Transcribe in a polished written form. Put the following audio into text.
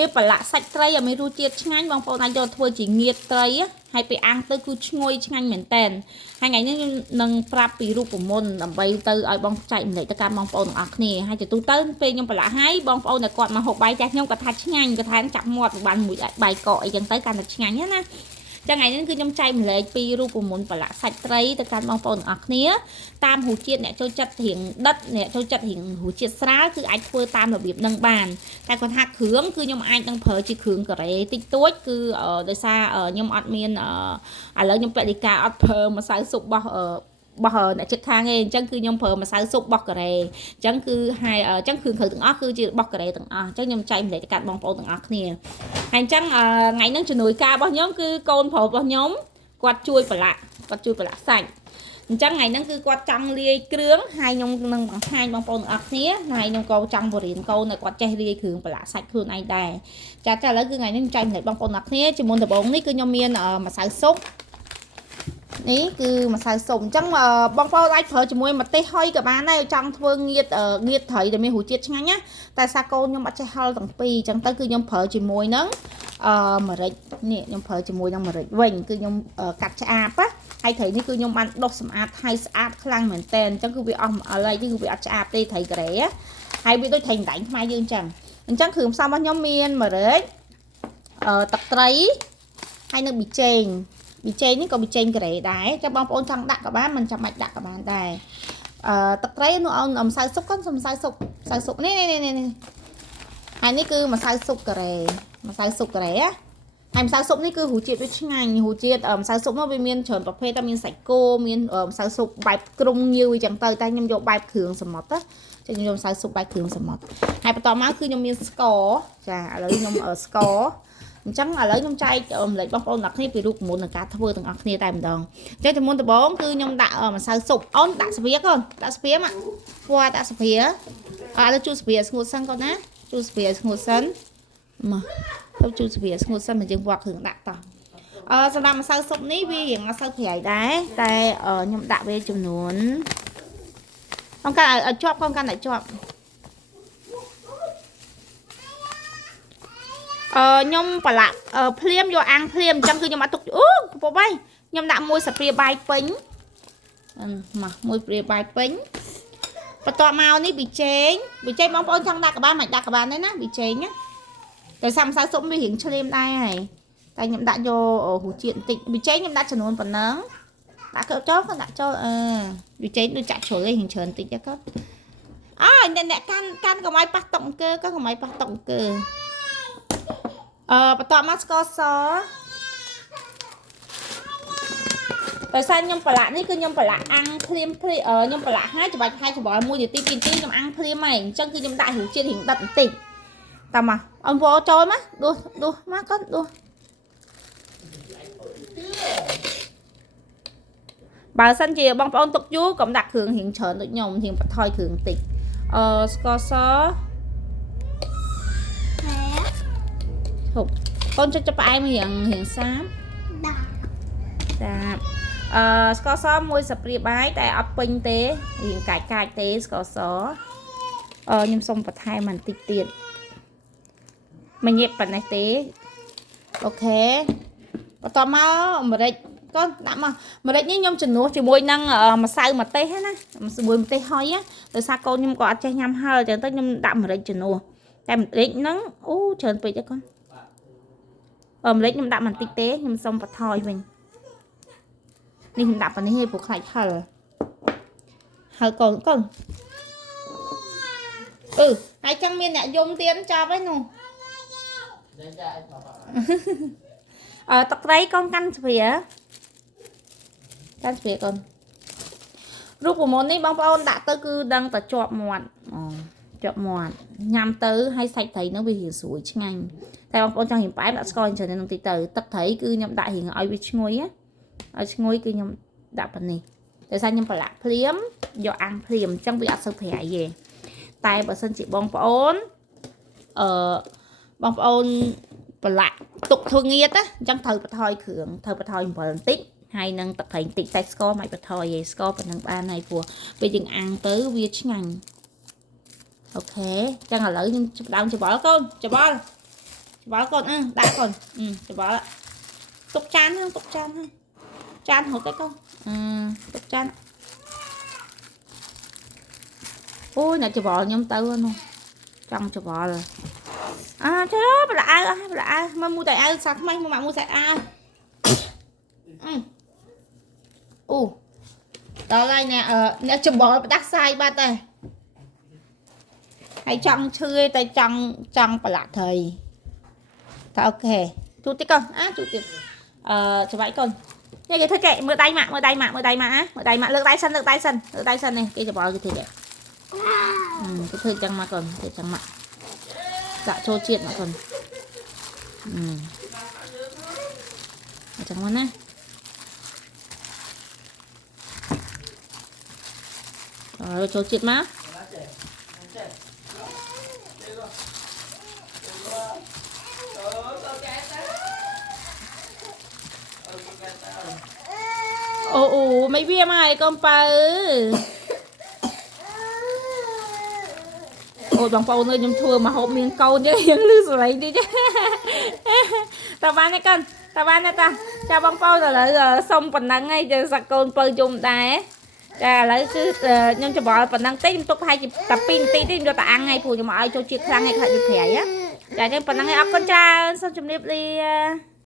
ពេលប្រឡាក់សាច់ត្រីឲ្យមានរសជាតិឆ្ងាញ់បងប្អូនអាចយកធ្វើជាងៀតត្រីហើយពេលអាំងទៅគឺឈ្ងុយឆ្ងាញ់មែនតើហើយថ្ងៃនេះខ្ញុំនឹងប្រាប់ពីរូបមន្តដើម្បីទៅឲ្យបងចែកម្លែកទៅកាន់បងប្អូនទាំងអស់គ្នាហើយជាទូទៅពេលខ្ញុំប្រឡាក់ហើយបងប្អូនដែលគាត់មកហូបបាយចាស់ខ្ញុំគាត់ថាឆ្ងាញ់គាត់ថាចាប់មាត់បានមួយបាយកកអីចឹងទៅកាន់តែឆ្ងាញ់ណាចឹងថ្ងៃនេះគឺខ្ញុំចែកម្លែកពីរូបមន្តប្រឡាក់សាច់ត្រីទៅកាន់បងប្អូនទាំងអស់គ្នាតាមរសជាតិអ្នកចូលចិត្តរៀងដិតអ្នកចូលចិត្តរៀងរសជាតិស្រាលគឺអាចធ្វើតាមរបៀបនឹងបានតែគាត់ថាគ្រឿងគឺខ្ញុំអាចនឹងប្រើជាគ្រឿងការ៉េតិចតួចគឺដោយសារខ្ញុំអត់មានឥឡូវខ្ញុំបរិការអត់ប្រើម្សៅស៊ុបរបស់អ្នកចិត្តខាងឯងអញ្ចឹងគឺខ្ញុំប្រើម្សៅស៊ុបរបស់កូរ៉េអញ្ចឹងគឺហើយអញ្ចឹងគ្រឿងទាំងអស់គឺជារបស់កូរ៉េទាំងអស់អញ្ចឹងខ្ញុំចែកម្លែកទៅកាន់បងប្អូនទាំងអស់គ្នាហើយអញ្ចឹងថ្ងៃហ្នឹងជំនួយការរបស់ខ្ញុំគឺកូនប្រុសរបស់ខ្ញុំគាត់ជួយប្រឡាក់សាច់អញ្ចឹងថ្ងៃហ្នឹងគឺគាត់ចង់លាយគ្រឿងហើយខ្ញុំនឹងបង្ហាញបងប្អូនទាំងអស់គ្នាហើយខ្ញុំក៏ចង់បរៀនកូនឲ្យគាត់ចេះលាយគ្រឿងប្រឡាក់សាច់ខ្លួនឯងដែរចាឥឡូវគឺថ្ងៃនេះខ្ញុំចែកម្លែកបងប្អូនទាំងអស់គ្នាជាមុនដំបូងនេះគឺខ្ញុំមានម្សៅស៊ុបនេះគឺម្សៅស៊ុបអញ្ចឹងបងប្អូនអាចប្រើជាមួយម្ទេសហុយក៏បានដែរចង់ធ្វើងៀតត្រីដែលមានរសជាតិឆ្ងាញ់ណាតែសាកូនខ្ញុំអត់ចេះហឹលទាំងពីរអញ្ចឹងទៅគឺខ្ញុំប្រើជាមួយនឹងម្រេចនេះខ្ញុំប្រើជាមួយនឹងម្រេចវិញគឺខ្ញុំកាត់ឆ្អាបណាហើយត្រីនេះគឺខ្ញុំបានដុសសម្អាតថៃស្អាតខ្លាំងមែនតើអញ្ចឹងគឺវាអស់ឥឡូវនេះគឺវាអត់ឆ្អាបទេត្រីការ៉េហើយវាដូចត្រីម្ដែងខ្មែរយើងអញ្ចឹងគ្រឿងផ្សំរបស់ខ្ញុំមានម្រេចទឹកត្រីហើយនៅប៊ីចេងនេះក៏ប៊ីចេងការ៉េដែរចាំបងប្អូនចង់ដាក់ក៏បានមិនចាំបាច់ដាក់ក៏បានដែរទឹកត្រីនោះអូនម្សៅស៊ុបគាត់ម្សៅស៊ុបនេះហើយនេះគឺម្សៅស៊ុបការ៉េហើយម្សៅស៊ុបនេះគឺរសជាតិវាឆ្ងាញ់រសជាតិម្សៅស៊ុបនោះវាមានច្រើនប្រភេទតែមានសាច់គោមានម្សៅស៊ុបបែបក្រុងញៀវអញ្ចឹងទៅតែខ្ញុំយកបែបគ្រឿងសមុទ្រណាខ្ញុំយកម្សៅស៊ុបបែបគ្រឿងសមុទ្រហើយបន្តមកគឺខ្ញុំមានស្ករចាឥឡូវខ្ញុំស្ករអញ្ចឹងឥឡូវខ្ញុំចែកម្លែកបងប្អូនទាំងគ្នាពីរូបមន្តនៃការធ្វើទាំងអស់គ្នាតែម្ដងអញ្ចឹងជំនុនដំបូងគឺខ្ញុំដាក់ម្សៅស៊ុបអូនដាក់ស្វាកូនដាក់ស្វាមកពណ៌ដាក់ស្វាឥឡូវជូតស្វាស្ងួតសិនកូនណាជូតស្វាស្ងួតសិនមកទៅជូតស្វាស្ងួតសិនមកយើងវត្តគ្រឿងដាក់តោះសម្រាប់ម្សៅស៊ុបនេះវារៀងអត់សូវប្រៃដែរតែខ្ញុំដាក់វាចំនួនកូនកាន់ឲ្យជាប់កូនកាន់ឲ្យជាប់ខ្ញុំប្រឡាក់ភ្លាមយកអាំងភ្លាមអញ្ចឹងគឺខ្ញុំអត់ទុកអូកំពុំហើយខ្ញុំដាក់មួយស្ព្រាបាយពេញមកមួយស្ព្រាបាយពេញបន្ទាប់មកនេះប៊ីចេងបងប្អូនចង់ដាក់ក៏បានមិនដាក់ក៏បានដែរណាប៊ីចេងណាតែសាំម្សៅស៊ុបវារៀងឆ្លៀមដែរហើយតែខ្ញុំដាក់យករសជាតិបន្តិចប៊ីចេងខ្ញុំដាក់ចំនួនប៉ុណ្ណឹងដាក់ចូលគាត់ដាក់ចូលប៊ីចេងដូចចាក់ជ្រុលឯងរៀងច្រើនបន្តិចគាត់អ្នកកាន់កុំឲ្យប៉ះតុកអង្គើក៏កុំឲ្យប៉ះតុកអង្គើបន្ទាប់មកស្ករសដោយសារខ្ញុំប្រឡាក់នេះគឺខ្ញុំប្រឡាក់អាំងភ្លាមខ្ញុំប្រឡាក់ហើយច្បាច់ហើយច្បល់1នាទី2នាទីខ្ញុំអាំងភ្លាមហើយអញ្ចឹងគឺខ្ញុំដាក់រសជាតិរៀងដិតបន្តិចតាមមកអូនវល់ចូលមកដួសមកកូនដួសបើសិនជាបងប្អូនទុកយូរកុំដាក់គ្រឿងរៀងច្រើនដូចខ្ញុំរៀងបន្ថយគ្រឿងបន្តិចស្ករសកូនចុចផ្អែមរៀងសាបស្ករសមួយស្ព្រាបាយតែអត់ពេញទេរៀងកាច់ទេស្ករសខ្ញុំសុំបន្ថែមបន្តិចទៀតមួយញ៉ាំប៉ុណ្ណេះទេអូខេបន្តមកម្រេចកូនដាក់មកម្រេចនេះខ្ញុំជំនួសជាមួយនឹងម្សៅម្ទេសណាជាមួយម្ទេសហុយដោយសារកូនខ្ញុំក៏អត់ចេះញ៉ាំហឹរអញ្ចឹងទៅខ្ញុំដាក់ម្រេចជំនួសតែម្រេចហ្នឹងអូច្រើនពេកទេកូនម្រេចខ្ញុំដាក់បន្តិចទេខ្ញុំសុំបន្ថយវិញនេះខ្ញុំដាក់ប៉ុណ្នេះឯងព្រោះខ្លាចហឹលហើយកូនហើយចឹងមានអ្នកយំទៀតចាប់ហើយនោះទឹកត្រីកូនកាន់ស្វាកូនរូបមន្តនេះបងប្អូនដាក់ទៅគឺដឹងតែជាប់មាត់ញ៉ាំទៅហើយសាច់ត្រីនោះវារៀងស្រួយឆ្ងាញ់តែបងប្អូនចង់រៀងផ្អែមដាក់ស្ករច្រើននឹងតិចទៅទឹកត្រីគឺខ្ញុំដាក់រៀងឲ្យវាឈ្ងុយឲ្យឈ្ងុយគឺខ្ញុំដាក់ប៉ុណ្នេះតែសារខ្ញុំប្រឡាក់ភ្លាមយកអាំងភ្លាមអញ្ចឹងវាអត់សូវប្រៃទេតែបើសិនជាបងប្អូនប្រឡាក់ទុកធ្វើងៀតណាអញ្ចឹងត្រូវបន្ថយគ្រឿងត្រូវបន្ថយអំបិលបន្តិចហើយនឹងទឹកត្រីបន្តិចតែស្ករមិនបន្ថយទេស្ករប៉ុណ្ណឹងបានហើយព្រោះពេលយើងអាំងទៅវាឆ្ងាញ់អូខេអញ្ចឹងឥឡូវខ្ញុំចាប់ដើមច្បល់កូនច្បល់ bỏ con đã con bỏ tục chán không tục chán hột cái con tục chán ôi nè bỏ nhóm tao luôn trong bỏ rồi trời ơi bà ai mà mua tại ai sao mấy mà mua tại ai đó đây nè bỏ đắt sai ba tay hãy chọn chơi tay trong và lạ thời ta ok chú tích con chú tích cho vậy con như vậy thôi kệ mưa tay mà lược tay sân này cái cho bỏ cái thứ đẹp cái thứ chẳng mà còn để chẳng mặt dạ cho chuyện mà còn chẳng muốn nè rồi cho chuyện má mấy bia mày con pa ôi bằng phâu nơi nhung thua mà hộp miếng câu chứ những lư rồi đi chứ tao bán đấy con tao bán đấy ta cho bằng phâu rồi là xong phần năng ngay cho sạc con phơi dùng đài lấy cứ nhưng cho bỏ phần năng tết tục hay tập pin tí cho ta ăn ngay phù cho mọi ai cho chiếc răng ngay khai được khỏe á cái phần năng ngay ốc con cha xong chụp nếp đi